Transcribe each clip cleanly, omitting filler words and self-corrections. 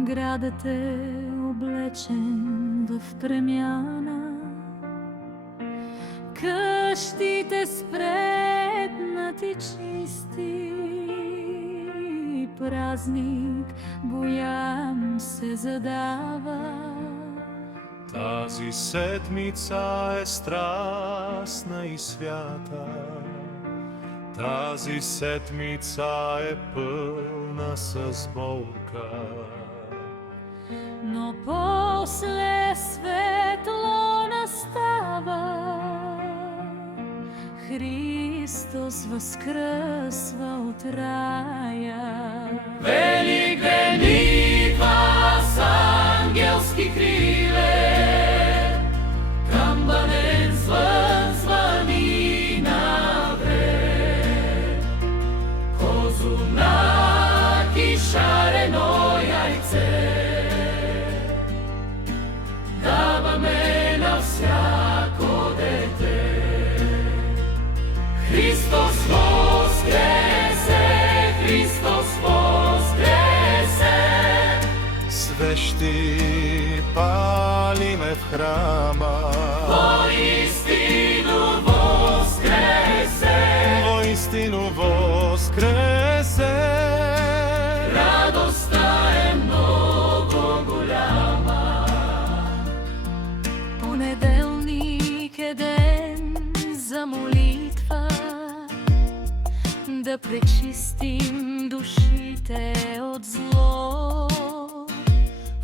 Градът е облечен в премяна, къщите спретнати чисти, празник боям се задава. Тази седмица е страстна и свята, тази седмица е пълна с болка. Но после светло настава, Христос възкръсва от рая. Велик ден идва с ангелски криле, камбанен звън звъни напред. Козунак и шарено яйце даваме на всяко дете. Христос воскресе, Христос воскресе. Свещи палиме в храма, Воистину воскресе, воистину воскресе. радостта е много голяма. Понеделник е ден за молитва, да пречистим душите от зло.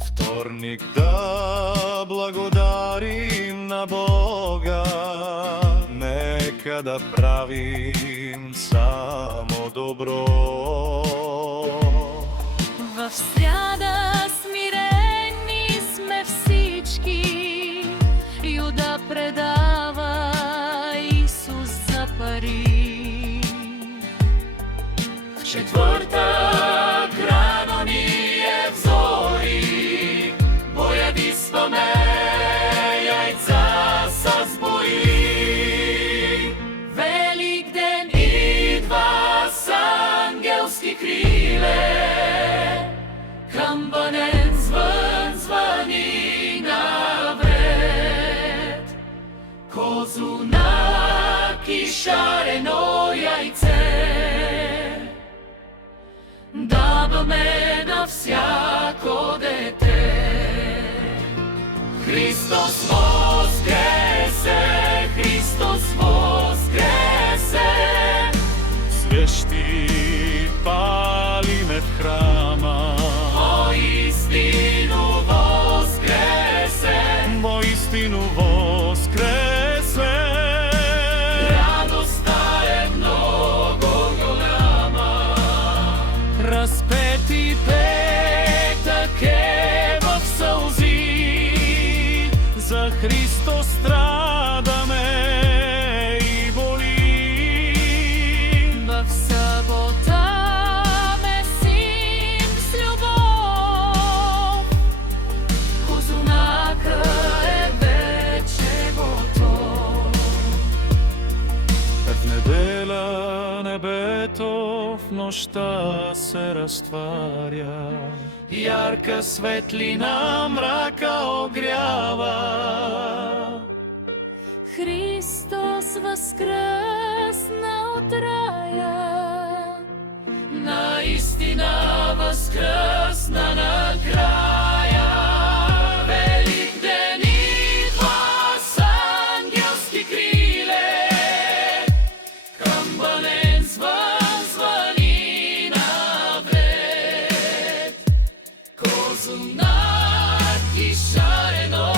Вторник да благодарим на Бога, нека да правим само добро. В сряда смирени сме всички, Юда предава Исус за пари. В четвъртък рано ние взори боядисваме яйца с бои. Велик ден идва с ангелски криле, камбанен звън звъни навред. Козунак и шарено яйце даваме на всяко дете. Христос воскресе, Христос воскресе. Свещи палиме в храма, Воистину воскресе, воистину воскресе. радостта е много голяма. Разпети петък е в сълзи, за Христос страдаме и болим. В събота месим с любов, Козунака е вече готов. В неделя небето в нощта се разтваря, ярка светлина мрака огрява. Христос възкръсна от рая, Наистина възкръсна накрая. Велик ден идва с ангелски криле, камбанен звън звъни напред. Козунак и шарено